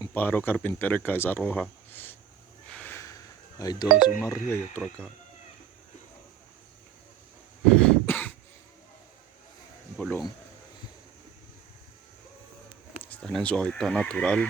Un pájaro carpintero de cabeza roja. Hay dos, uno arriba y otro acá. Bolón. Están en su hábitat natural.